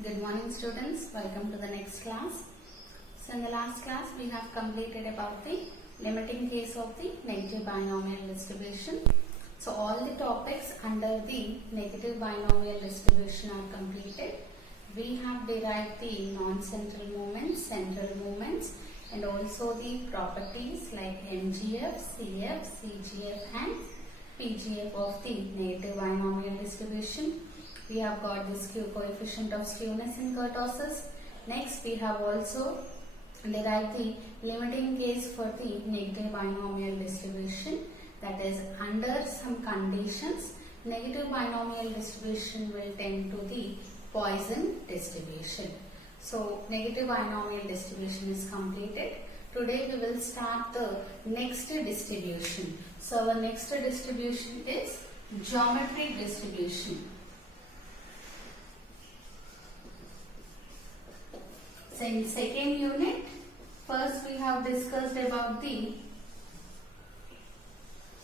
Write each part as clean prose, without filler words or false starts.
Good morning students, welcome to the next class. So in the last class we have completed about the limiting case of the negative binomial distribution. So all the topics under the negative binomial distribution are completed. We have derived the non-central moments, central moments and also the properties like MGF, CF, CGF and PGF of the negative binomial distribution. We have got this Q coefficient of skewness in kurtosis. Next, we have also derived the limiting case for the negative binomial distribution. That is, under some conditions, negative binomial distribution will tend to the Poisson distribution. So, negative binomial distribution is completed. Today, we will start the next distribution. So, our next distribution is geometric distribution. So in second unit, first we have discussed about the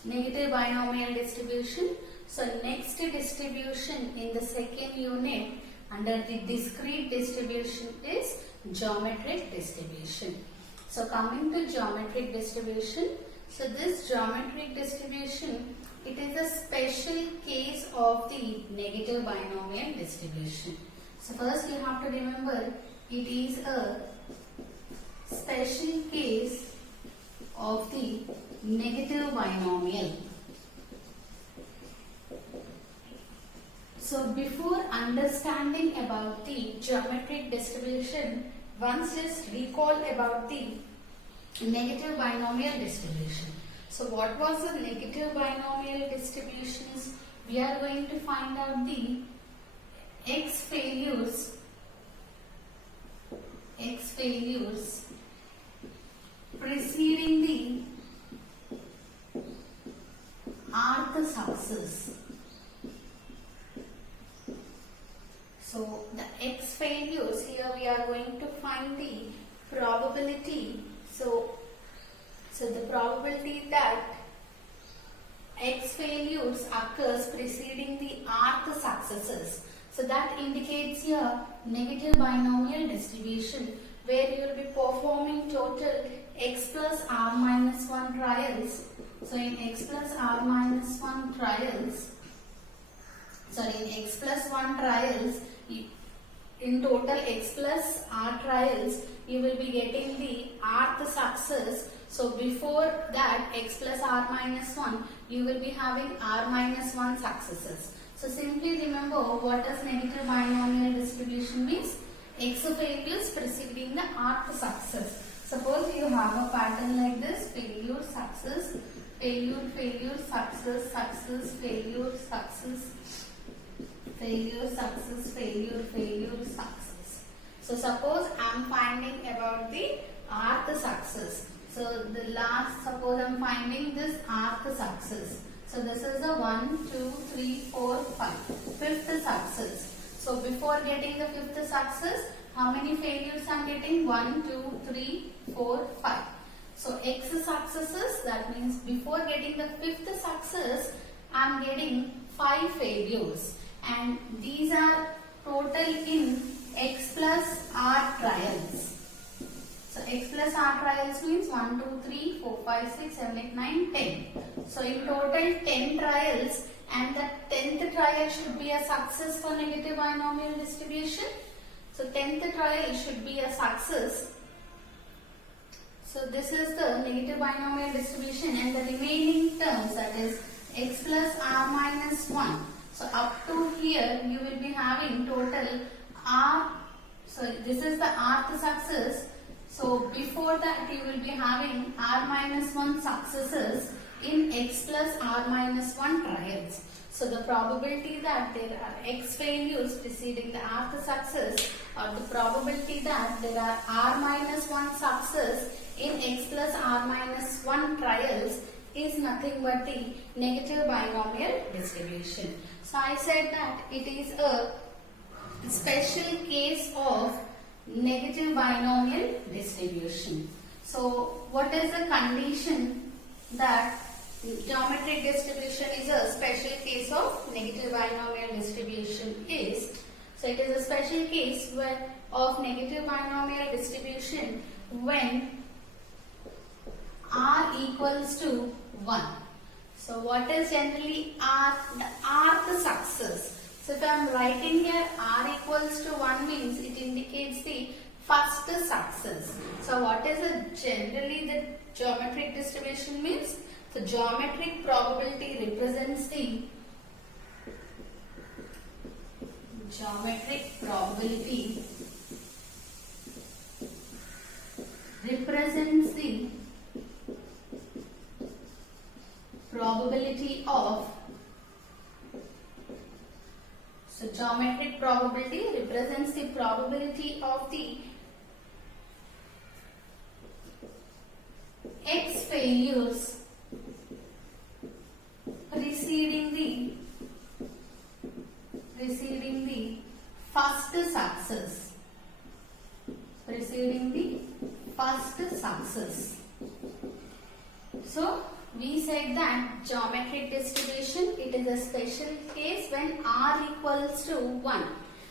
negative binomial distribution. So next distribution in the second unit under the discrete distribution is geometric distribution. So coming to geometric distribution, so this geometric distribution, it is a special case of the negative binomial distribution. So first you have to remember, it is a special case of the negative binomial. So before understanding about the geometric distribution, once just recall about the negative binomial distribution. So what was the negative binomial distributions? We are going to find out the X failures preceding the rth success. So the X failures, here we are going to find the probability. So the probability that X failures occurs preceding the rth successes. So that indicates here negative binomial distribution where you will be performing total x plus r minus 1 trials. So in x plus r minus 1 trials, in x plus 1 trials, in total x plus r trials, you will be getting the rth success. So before that x plus r minus 1, you will be having r minus 1 successes. So simply remember what does negative binomial distribution means? X failures preceding the rth success. Suppose you have a pattern like this: failure, success, failure, failure, success, success, failure, success, failure, success, failure, failure, success. So suppose I am finding about the rth success. So the last, suppose I am finding this rth success. So this is the 1, 2, 3, 4, 5. Fifth success. So before getting the fifth success, how many failures I am getting? 1, 2, 3, 4, 5. So X successes, that means before getting the fifth success, I am getting 5 failures. And these are total in X plus R trials. So X plus R trials means 1, 2, 3, 4, 5, 6, 7, 8, 9, 10. So in total 10 trials, and the 10th trial should be a success for negative binomial distribution. So 10th trial should be a success. So this is the negative binomial distribution, and the remaining terms, that is x plus r minus 1. So up to here you will be having total r. So this is the rth success. So before that you will be having r minus 1 successes in x plus r minus 1 trials. So the probability that there are x failures preceding the rth success, or the probability that there are r minus 1 success in x plus r minus 1 trials is nothing but the negative binomial distribution. So I said that it is a special case of negative binomial distribution. So what is the condition that geometric distribution is a special case of negative binomial distribution is? So it is a special case of negative binomial distribution when r equals to 1. So what is generally r? The rth success. So if I am writing here r equals to 1 means it indicates the first success. So what is generally the geometric distribution means? The geometric probability represents the probability of geometric probability represents the probability of the X failures preceding the first success. So we said that geometric distribution, it is a special case when r equals to 1.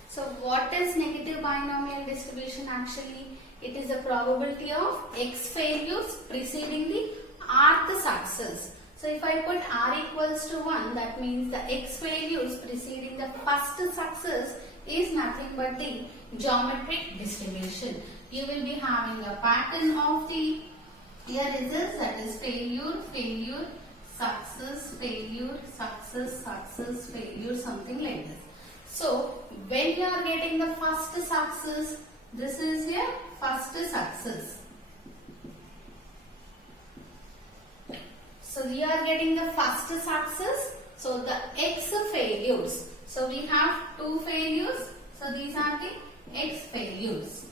So what is negative binomial distribution actually? It is the probability of X failures preceding the rth success. So if I put r equals to 1, that means the X failures preceding the first success is nothing but the geometric distribution. You will be having a pattern of the here is this, that is failure, failure, success, failure, success, success, failure, something like this. So when you are getting the first success, this is your first success. So we are getting the first success. So the X failures. So we have two failures. So these are the X failures.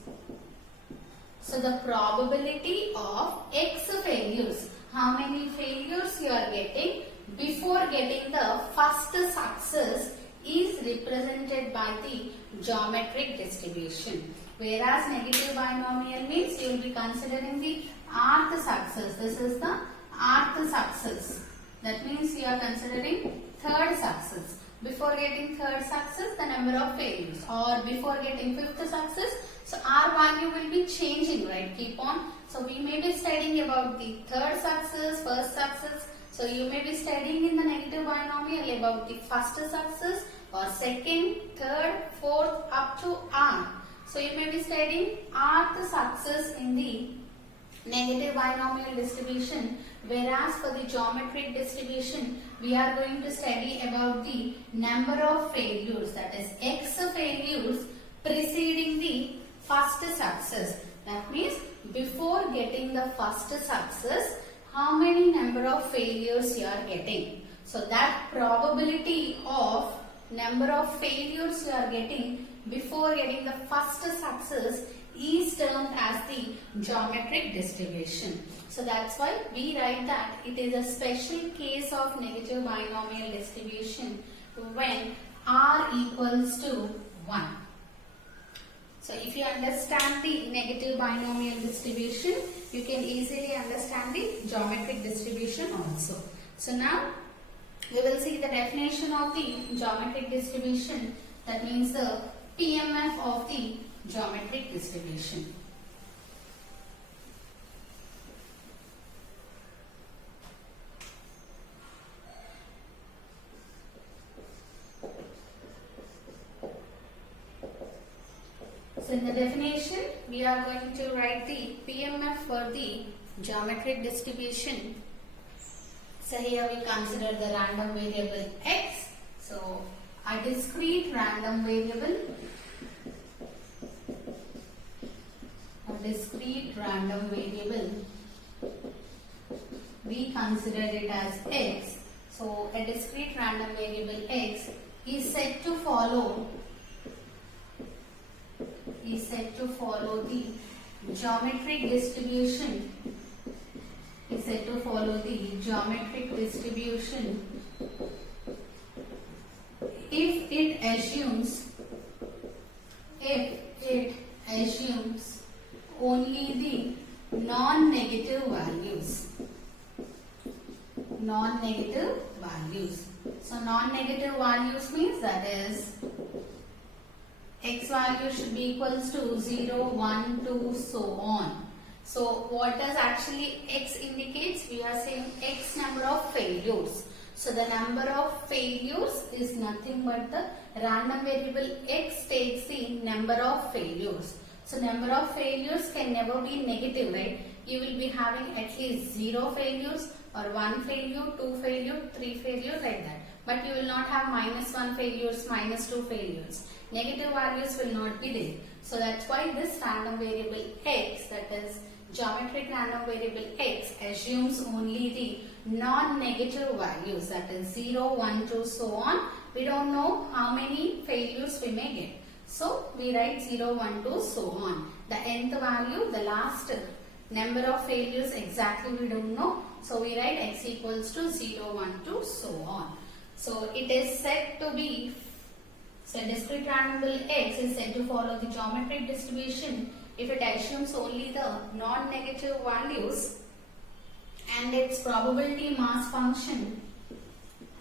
So the probability of X failures, how many failures you are getting before getting the first success, is represented by the geometric distribution. Whereas negative binomial means you will be considering the rth success. This is the rth success. That means you are considering third success. Before getting third success, the number of failures, or before getting fifth success, so R value will be changing, right? Keep on. So we may be studying about the third success, first success. So you may be studying in the negative binomial about the first success or second, third, fourth up to R. So you may be studying rth success in the negative binomial distribution, whereas for the geometric distribution we are going to study about the number of failures, that is X failures preceding the first success. That means before getting the first success, how many number of failures you are getting. So that probability of number of failures you are getting before getting the first success is termed as the geometric distribution. So that's why we write that it is a special case of negative binomial distribution when r equals to 1. So if you understand the negative binomial distribution, you can easily understand the geometric distribution also. So now we will see the definition of the geometric distribution, that means the PMF of the geometric distribution. So in the definition, we are going to write the PMF for the geometric distribution. So here we consider the random variable x. So a discrete random variable, we consider it as x. So a discrete random variable x is said to follow the geometric distribution if it assumes only the non-negative values. So non-negative values means that is x value should be equals to 0, 1, 2, so on. So what does actually x indicates? We are saying x number of failures. So the number of failures is nothing but the random variable x takes the number of failures. So number of failures can never be negative, right? You will be having at least 0 failures or 1 failure, 2 failure, 3 failure, like that. But you will not have -1 failures, -2 failures. Negative values will not be there. So that's why this random variable x, that is geometric random variable x, assumes only the non-negative values, that is 0, 1, 2, so on. We don't know how many failures we may get. So we write 0, 1, 2, so on. The nth value, the last number of failures exactly we don't know. So we write x equals to 0, 1, 2, so on. So it is said to be, so discrete random variable x is said to follow the geometric distribution if it assumes only the non-negative values and its probability mass function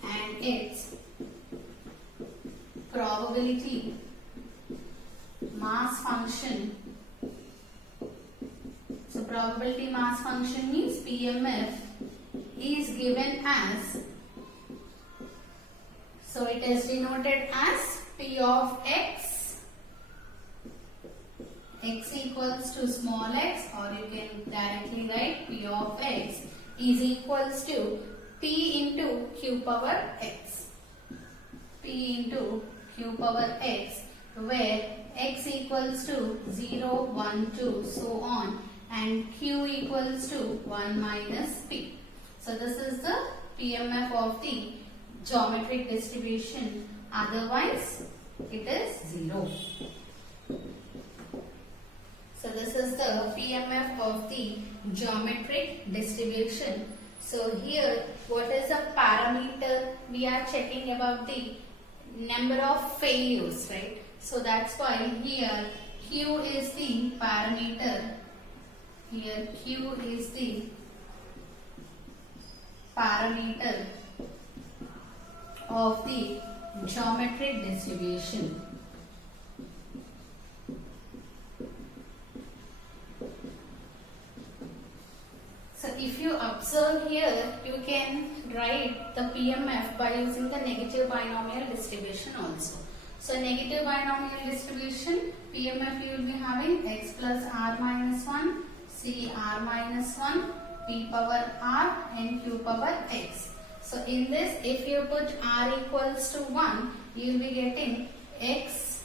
and its probability mass function. So probability mass function means PMF is given as, so it is denoted as P of x equals to small x, or you can directly write P of x is equals to P into Q power x. P into Q power x, where x equals to 0, 1, 2, so on, and Q equals to 1 minus P. So this is the PMF of the geometric distribution, otherwise it is 0. So this is the PMF of the geometric distribution. So here, what is the parameter? We are checking about the number of failures, right? So that's why here Q is the parameter. Here Q is the parameter of the geometric distribution. So if you observe here, you can write the PMF by using the negative binomial distribution also. So negative binomial distribution, PMF you will be having x plus r minus 1, c r minus 1, p power r and q power x. So in this, if you put r equals to 1, you will be getting x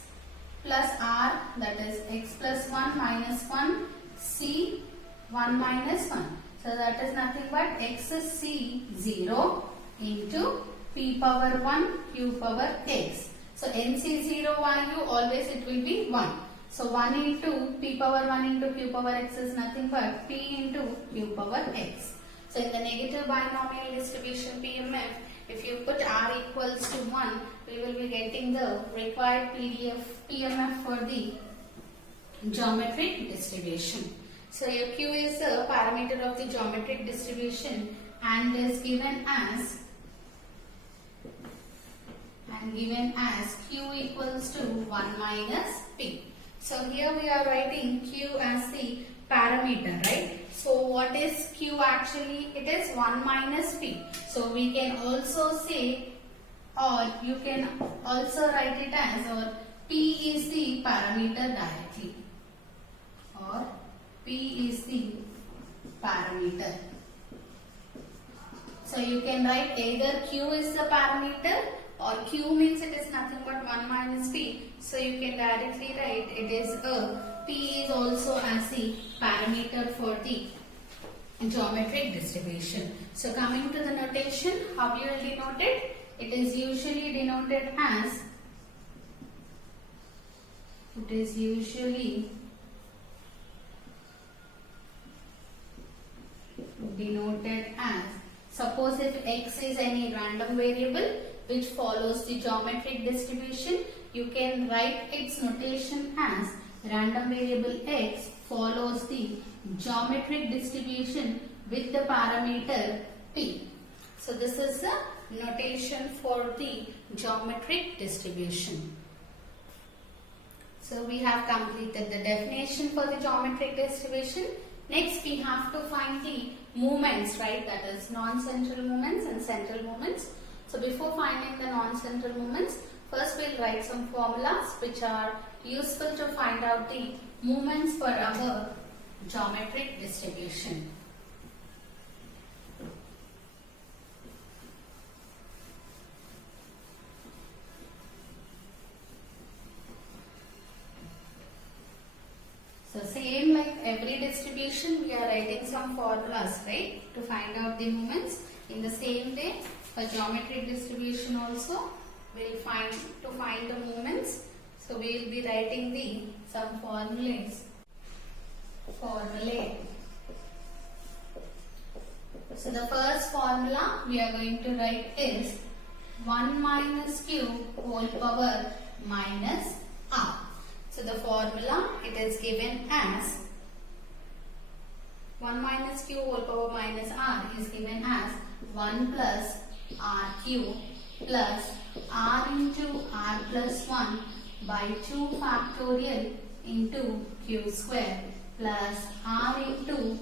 plus r, that is x plus 1 minus 1, c 1 minus 1. So that is nothing but x is c 0 into p power 1 q power x. So NC0 value always it will be 1. So 1 into p power 1 into q power x is nothing but p into q power x. So in the negative binomial distribution PMF, if you put r equals to 1, we will be getting the required PMF for the geometric distribution. So your Q is the parameter of the geometric distribution and is given as Q equals to 1 minus P. So here we are writing Q as the parameter, right? So what is Q actually? It is 1 minus P. So we can also say, or you can also write it as, or P is the parameter directly, or P is the parameter. So you can write either Q is the parameter or Q means it is nothing but 1 minus P. So you can directly write it is a P is also as the parameter for the geometric distribution. So coming to the notation, how you will denote it? It is usually denoted as, suppose if x is any random variable which follows the geometric distribution, you can write its notation as random variable x follows the geometric distribution with the parameter p. So this is the notation for the geometric distribution. So we have completed the definition for the geometric distribution. Next we have to find the moments, right? That is non-central moments and central moments. So before finding the non-central moments, first we'll write some formulas which are useful to find out the moments for our geometric distribution. So same like every distribution, we are writing some formulas, right, to find out the moments. In the same way, for geometric distribution also, we'll find the moments. So we will be writing some formulae. So the first formula we are going to write is 1 minus q whole power minus r. So the formula, it is given as 1 minus q whole power minus r is given as 1 plus rq plus r into r plus 1 by 2 factorial into q square plus r into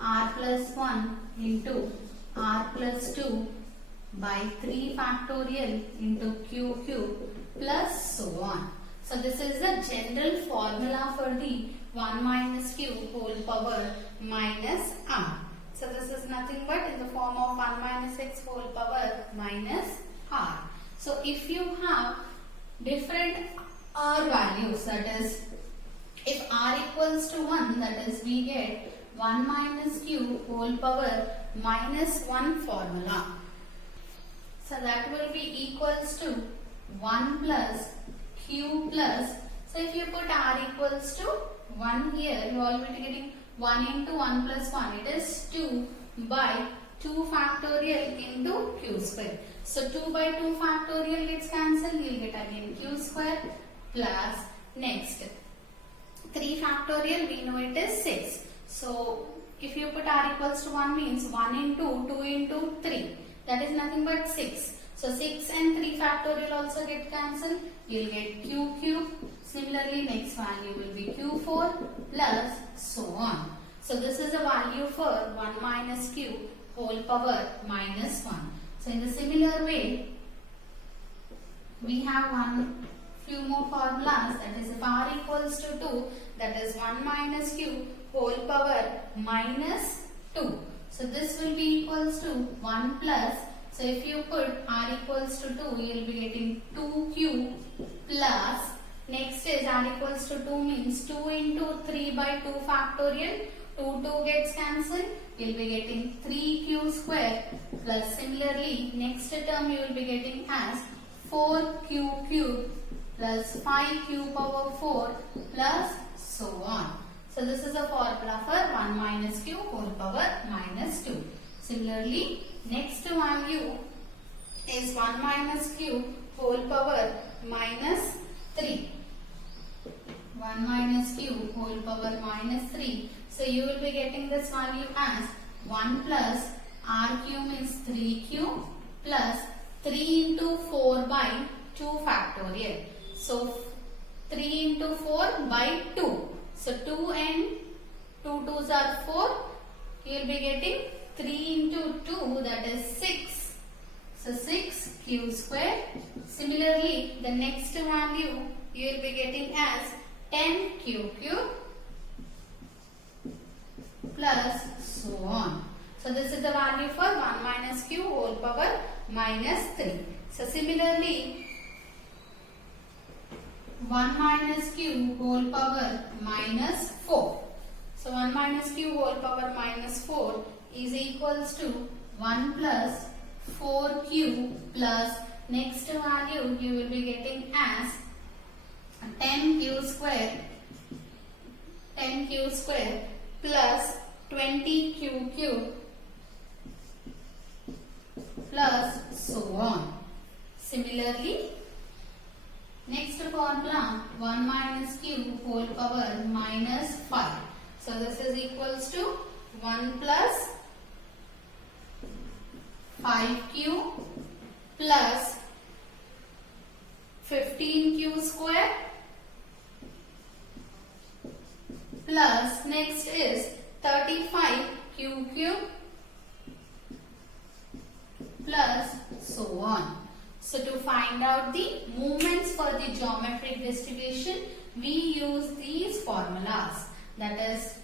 r plus 1 into r plus 2 by 3 factorial into q cube plus so on. So this is the general formula for the 1 minus q whole power minus r. So this is nothing but in the form of 1 minus x whole power minus r. So if you have different r values, that is if r equals to 1, that is we get 1 minus q whole power minus 1 formula. So that will be equals to 1 plus q plus, so if you put r equals to 1 here, you will be getting 1 into 1 plus 1, it is 2 by 2 factorial into q square. So 2 by 2 factorial gets cancelled, you will get again q square plus next 3 factorial, we know it is 6. So if you put r equals to 1 means 1 into 2 into 3, that is nothing but 6. So 6 and 3 factorial also get cancelled. You will get q cube. Similarly, next value will be q4 plus so on. So this is a value for 1 minus q whole power minus 1. So in the similar way, we have few more formulas, that is if r equals to 2, that is 1 minus q whole power minus 2. So this will be equals to 1 plus, so if you put r equals to 2, you will be getting 2q plus, next is r equals to 2 means 2 into 3 by 2 factorial, 2 gets cancelled, you will be getting 3q square plus similarly next term you will be getting as 4q cube plus 5q power 4 plus so on. So this is a formula for 1 minus q whole power minus 2. Similarly, next value is 1 minus q whole power minus 3. 1 minus q whole power minus 3. So you will be getting this value as 1 plus rq means 3q plus 3 into 4 by 2 factorial. So 3 into 4 by 2. So 2 and 2 2s are 4. You will be getting 3 into 2, that is 6. So 6 q square. Similarly, the next value you will be getting as 10 q cube plus so on. So this is the value for 1 minus q whole power minus 3. So similarly, 1 minus q whole power minus 4. So 1 minus q whole power minus 4 is equals to 1 plus 4q plus next value you will be getting as 10q square plus 20q cube plus so on. Similarly, next formula 1 minus q whole power minus 5. So this is equals to 1 plus 5q plus 15q square plus next is 35 q cube plus so on. So to find out the moments for the geometric distribution, we use these formulas, that is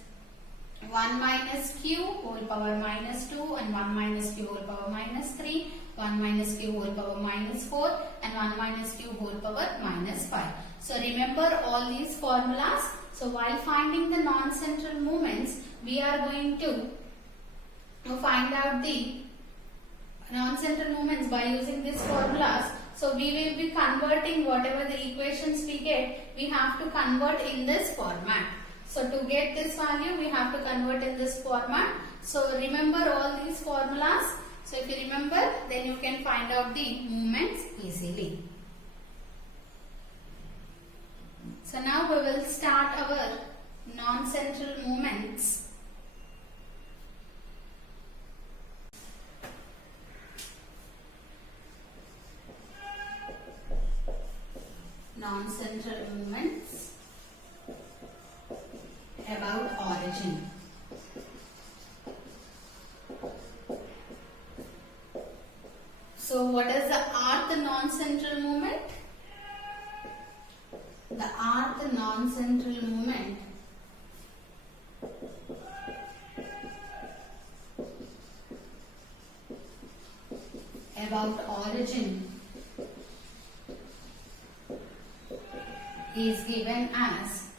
1 minus q whole power minus 2 and 1 minus q whole power minus 3, 1 minus q whole power minus 4 and 1 minus q whole power minus 5. So remember all these formulas. So while finding the non-central moments, we are going to find out the non-central moments by using these formulas. So we will be converting whatever the equations we get, we have to convert in this format. So to get this value, we have to convert in this format. So remember all these formulas. So if you remember, then you can find out the moments easily. So now we will start our non-central moments. Non-central moments about origin. So what is the rth non-central moment? The rth non-central moment about origin is given as,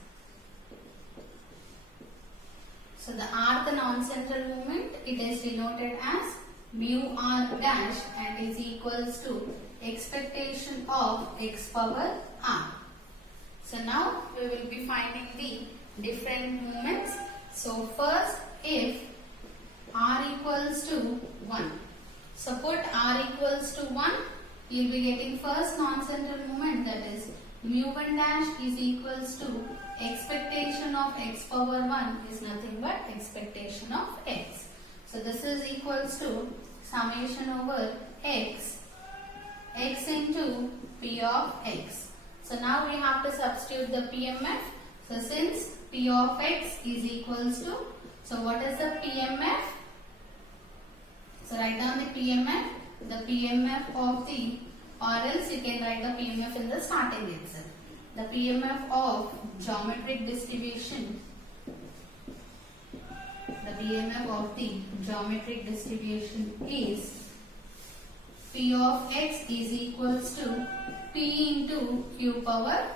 so the rth non-central moment, it is denoted as mu r dash and is equals to expectation of x power r. So now we will be finding the different moments. So first, if r equals to 1, so put r equals to 1, you will be getting first non-central moment, that is mu1 dash is equals to expectation of x power 1 is nothing but expectation of x. So this is equals to summation over x into p of x. So now we have to substitute the PMF. So since p of x is equals to, so what is the PMF? So write down the PMF of the, or else you can write the PMF in the starting itself. The PMF of geometric distribution, is P of x is equals to P into q power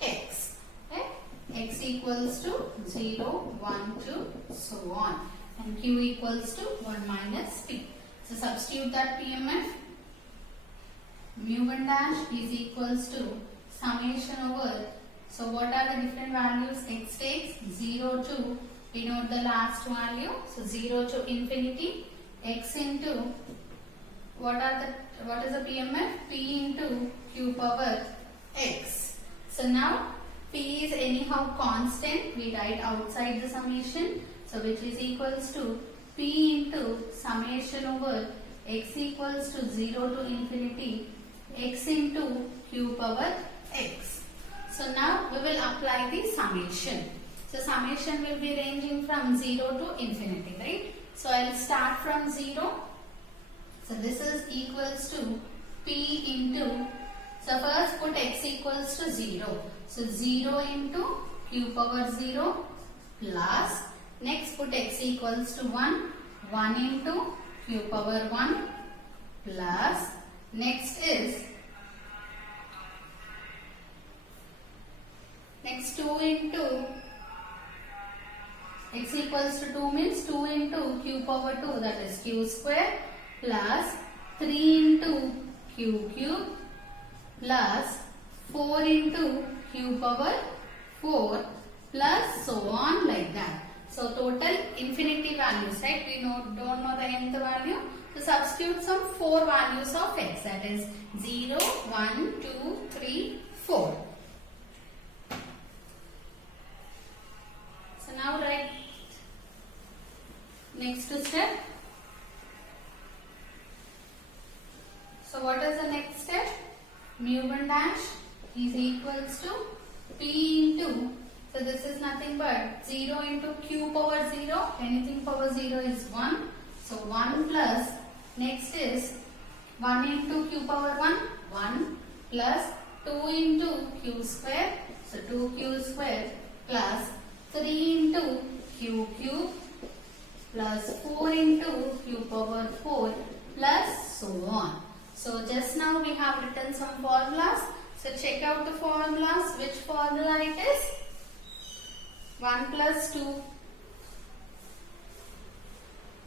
x. Okay? X equals to 0, 1, 2, so on. And q equals to 1 minus p. So substitute that PMF. Mu1 dash is equals to summation over, so what are the different values? X takes 0 to, we note the last value, so 0 to infinity, x into, what is the PMF? P into q power x. So now p is anyhow constant, we write outside the summation, so which is equals to p into summation over x equals to 0 to infinity, x into q power x. So now we will apply the summation. So summation will be ranging from 0 to infinity, right? So I will start from 0. So this is equals to p into, so first put x equals to 0. So 0 into q power 0 plus, next put x equals to 1, 1 into q power 1 plus, next is, next 2 into, x equals to 2 means 2 into q power 2, that is q square, plus 3 into q cube plus 4 into q power 4 plus so on like that. So total infinity values, right? We don't know the nth value. So substitute some 4 values of x, that is 0, 1, 2, 3, 4. So now write next step. So what is the next step? Mu1 dash is equals to p into, so So this is nothing but 0 into q power 0. Anything power 0 is 1. So 1 plus, next is 1 into q power 1, 1 plus 2 into q square. So 2q square plus 3 into q cube plus 4 into q power 4 plus so on. So just now we have written some formulas. So check out the formulas. Which formula it is? 1 plus 2.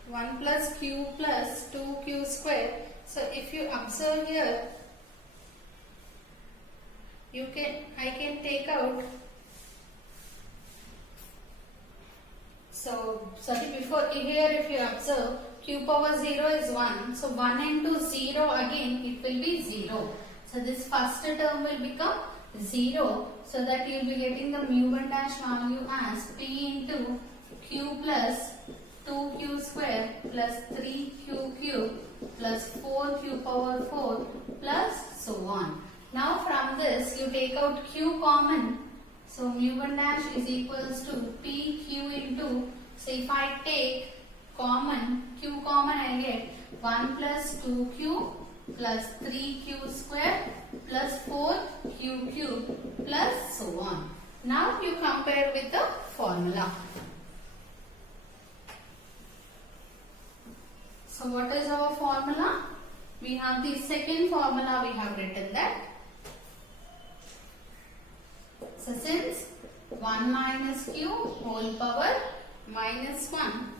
1 plus q plus 2q square. So if you observe here, I can take out. So sorry, before here if you observe, q power 0 is 1. So 1 into 0 again it will be 0. So this first term will become 0. So that you will be getting the mu1 dash value as p into q plus 2q square plus 3q cube plus 4q power 4 plus so on. Now from this you take out q common. So mu1 dash is equals to pq into, so if I take common, q common I get 1 plus 2q plus 3q square plus 4q cube plus so on. Now you compare with the formula. So what is our formula? We have the second formula, we have written that. So since 1 minus q whole power minus 1,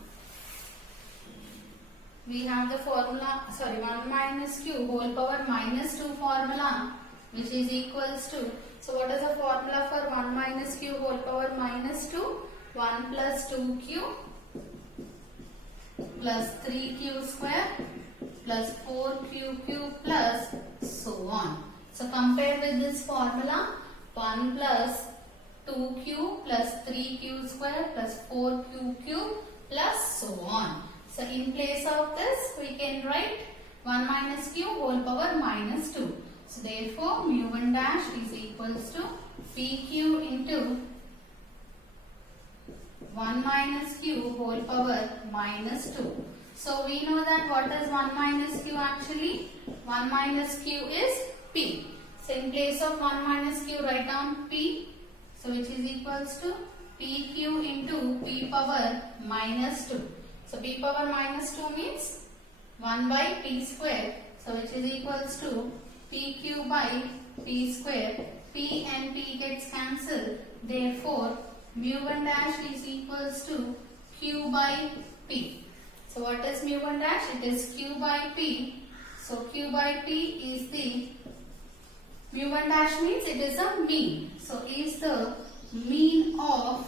we have the formula, 1 minus q whole power minus 2 formula, which is equals to, so what is the formula for 1 minus q whole power minus 2? 1 plus 2q plus 3q square plus 4q cube plus so on. So compare with this formula, 1 plus 2q plus 3q square plus 4q cube plus so on. So in place of this we can write 1 minus q whole power minus 2. So therefore mu1 dash is equals to pq into 1 minus q whole power minus 2. So we know that what is 1 minus q actually? 1 minus q is p. So in place of 1 minus q write down p. So which is equals to pq into p power minus 2. So p power minus 2 means 1 by p square. So which is equals to pq by p square. P and p gets cancelled. Therefore mu1 dash is equals to q by p. So what is mu1 dash? It is q by p. So q by p is the, mu1 dash means it is a mean. So is the mean of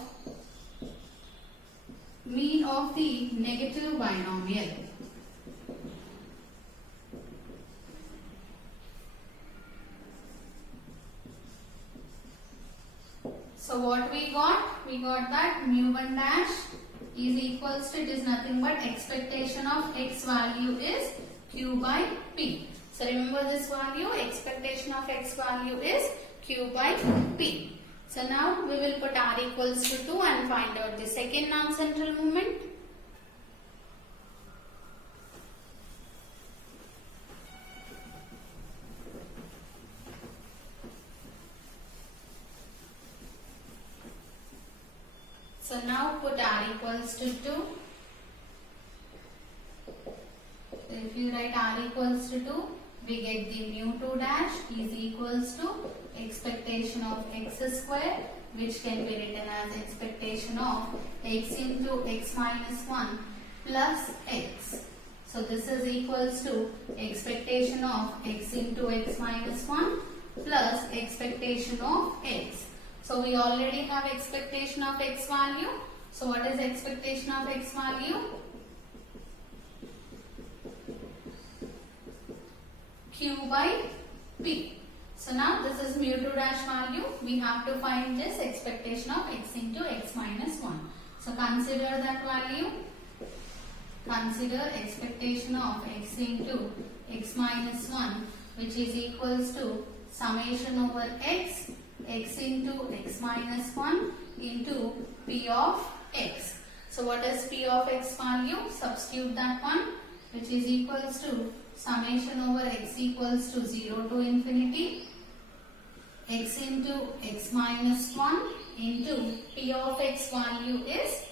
the negative binomial. So what we got? We got that mu1 dash is equals to, it is nothing but expectation of x value is q by p. So remember this value, expectation of x value is q by p. So now we will put r equals to 2 and find out the second non-central moment. So now put r equals to 2. So if you write r equals to 2, we get the mu2 dash is equals to expectation of x square, which can be written as expectation of x into x minus 1 plus x. So this is equals to expectation of x into x minus 1 plus expectation of x. So we already have expectation of x value. So what is expectation of x value? Q by p. So now this is mu2 dash value. We have to find this expectation of x into x minus 1. So consider that value. Consider expectation of x into x minus 1, which is equals to summation over x x into x minus 1 into p of x. So what is p of x value? Substitute that one, which is equals to summation over x equals to 0 to infinity x into x minus 1 into p of x value is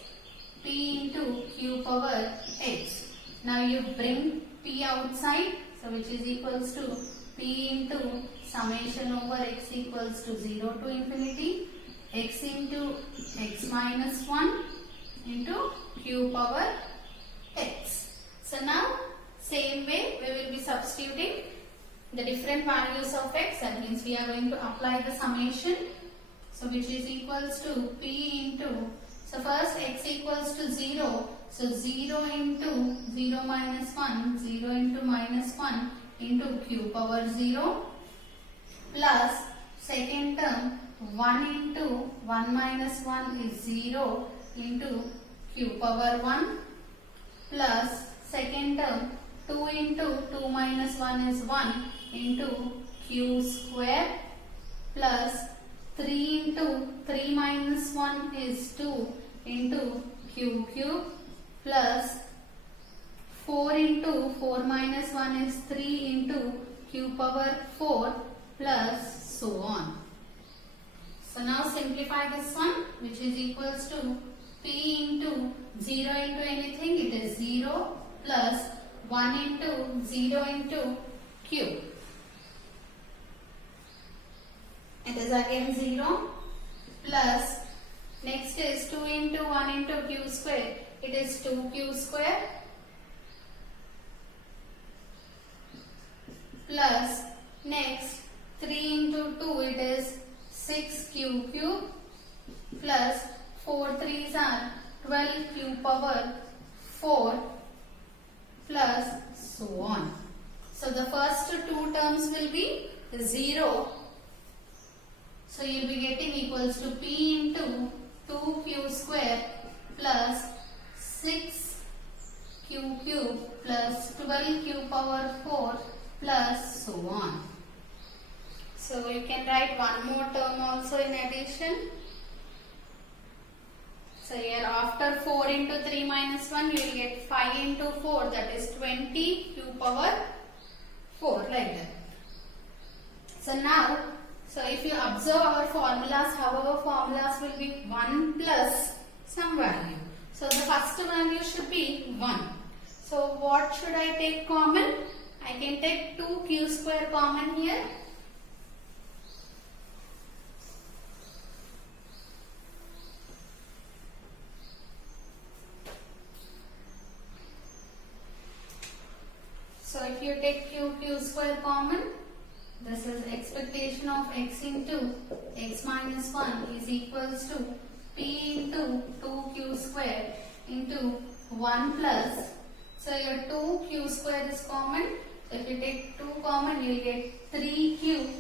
p into q power x. Now you bring p outside, so which is equals to p into summation over x equals to 0 to infinity x into x minus 1 into q power x. So now same way we will be substituting the different values of x. That means we are going to apply the summation. So which is equals to p into, so first x equals to 0. So 0 into 0 minus 1, 0 into minus 1 into q power 0 plus second term 1 into 1 minus 1 is 0 into q power 1 plus second term 2 into 2 minus 1 is 1 into q square plus 3 into 3 minus 1 is 2 into q cube plus 4 into 4 minus 1 is 3 into q power 4 plus so on. So now simplify this one, which is equals to p into 0 into anything, it is 0 plus 1 into 0 into q. It is again 0 plus next is 2 into 1 into q square, it is 2q square plus next 3 into 2 it is 6q cube plus 4 3s are 12q power 4 plus so on. So the first two terms will be 0. So you will be getting equals to p into 2q square plus 6q cube plus 12q power 4 plus so on. So you can write one more term also in addition. So here after 4 into 3 minus 1 you will get 5 into 4, that is 20 q power 4, like that. So now, so if you observe our formulas, how our formulas will be 1 plus some value. So the first value should be 1. So what should I take common? I can take 2q square common here. So if you take q square common, this is expectation of x into x minus 1 is equals to p into 2q square into 1 plus, so your 2q square is common. So if you take 2 common, you will get 3q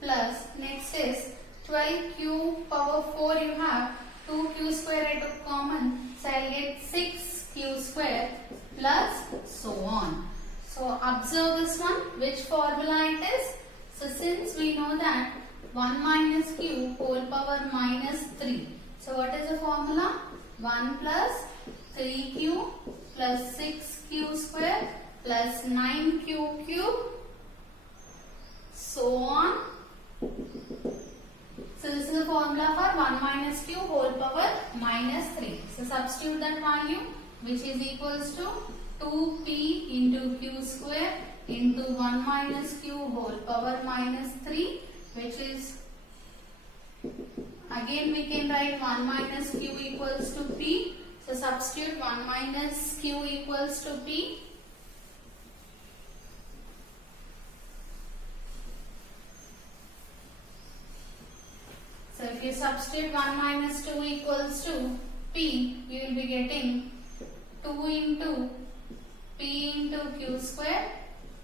plus next is 12q power 4 you have, 2q square I took common, so I will get 6q square plus so on. So observe this one, which formula it is. So since we know that 1 minus q whole power minus 3. So what is the formula? 1 plus 3q plus 6q square plus 9q cube so on. So this is the formula for 1 minus q whole power minus 3. So substitute that value, which is equals to 2p into q square into 1 minus q whole power minus 3, which is, again we can write 1 minus q equals to p. So substitute 1 minus q equals to p. So if you substitute 1 minus 2 equals to p, you will be getting 2 into p into q square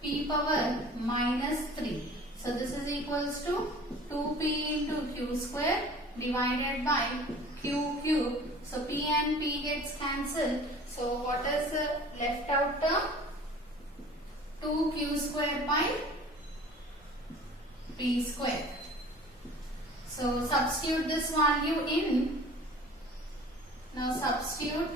p power minus 3. So this is equals to 2p into q square divided by q cube. So p and p gets cancelled. So what is the left out term? 2q square by p square. So substitute this value in. Now substitute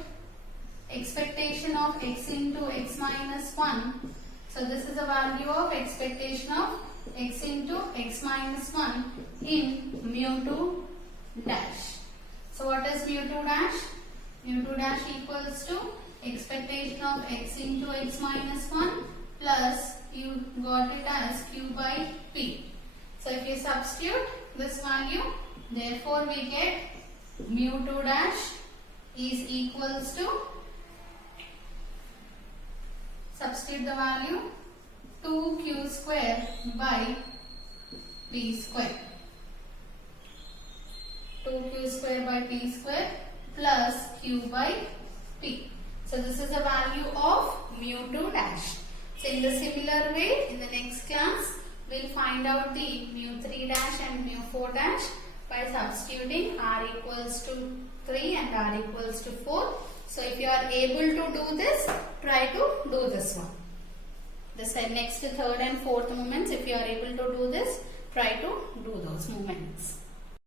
expectation of x into x minus 1. So this is the value of expectation of x into x minus 1 in mu2 dash. So what is mu2 dash? mu2 dash equals to expectation of x into x minus 1 plus you got it as q by p. So if you substitute this value, therefore we get mu2 dash is equals to, substitute the value, 2q square by p square. 2q square by p square plus q by p. So this is the value of mu2 dash. So in the similar way, in the next class, we'll find out the mu3 dash and mu4 dash by substituting r equals to 3 and r equals to 4. So if you are able to do this, try to do this one. The next, third and fourth moments, if you are able to do this, try to do those moments.